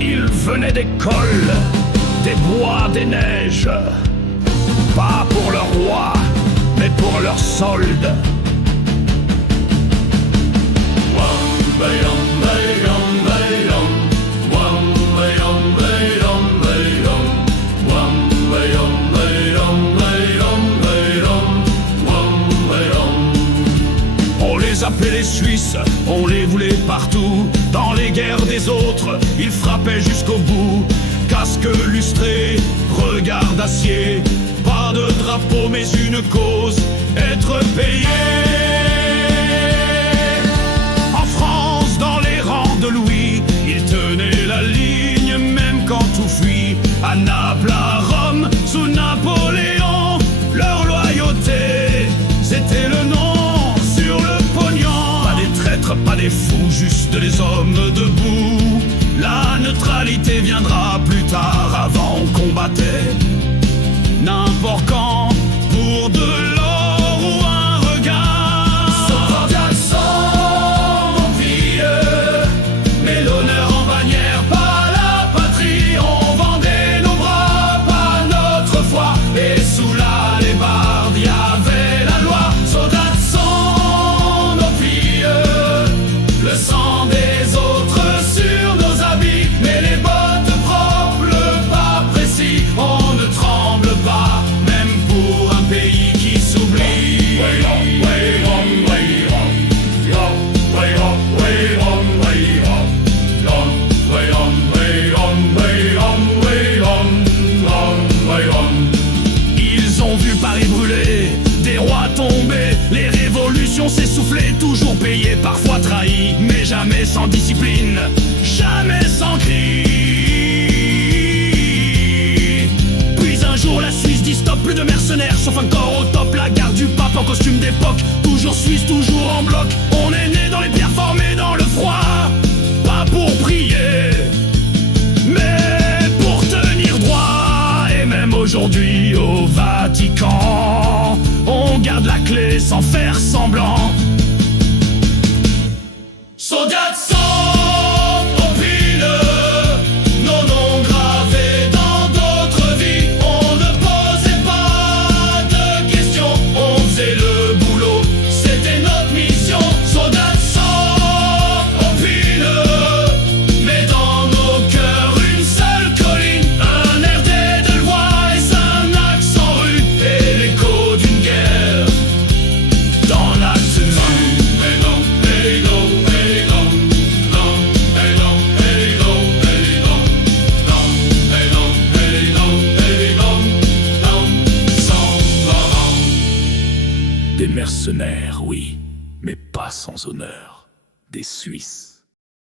Ils venaient d'école, des bois, des neiges, pas pour leur roi, mais pour leur solde. On les appelait les Suisses, on les voulait partout. Dans les guerres des autres, ils frappaient jusqu'au bout. Casque lustré, regard d'acier, pas de drapeau mais une cause, être payé. En France, dans les rangs de Louis, ils tenaient la ligne même quand tout fuit. À Naples, à Rome, sous Napoléon, leur loyauté, c'était le nom sur le pognon. Pas des traîtres, pas des fous, juste des hommes debout. La neutralité viendra plus tard, avant on combattait n'importe quand pour de l'or ou un regard. Soldat sang, mon vieux, mais l'honneur en bannière, pas la patrie. On vendait nos bras, pas notre foi, et sous la lébarde y avait la loi. Soldat sang, nos vieux, le sang des autres sur nos habits, mais les bottes propres, le pas précis, on ne tremble pas, même pour un pays qui s'oublie. Ils ont vu Paris brûler, des rois tomber, les révolutions s'essouffler, toujours payées, parfois trahies, mais jamais sans discipline, jamais sans cri. Puis un jour la Suisse dit stop, plus de mercenaires, sauf encore au top la garde du pape en costume d'époque. Toujours suisse, toujours en bloc, on est né dans les pierres formées dans le froid. Pas pour prier, mais pour tenir droit. Et même aujourd'hui au Vatican, on garde la clé sans faire semblant. Soldats sans profil, nos noms gravés dans d'autres vies. On ne posait pas de questions, on faisait le boulot, c'était notre mission. Soldats sans profil, mais dans nos cœurs une seule colline, un air des Deloitte, un accent rude et l'écho d'une guerre dans l'acte humain. Des mercenaires, oui, mais pas sans honneur. Des Suisses.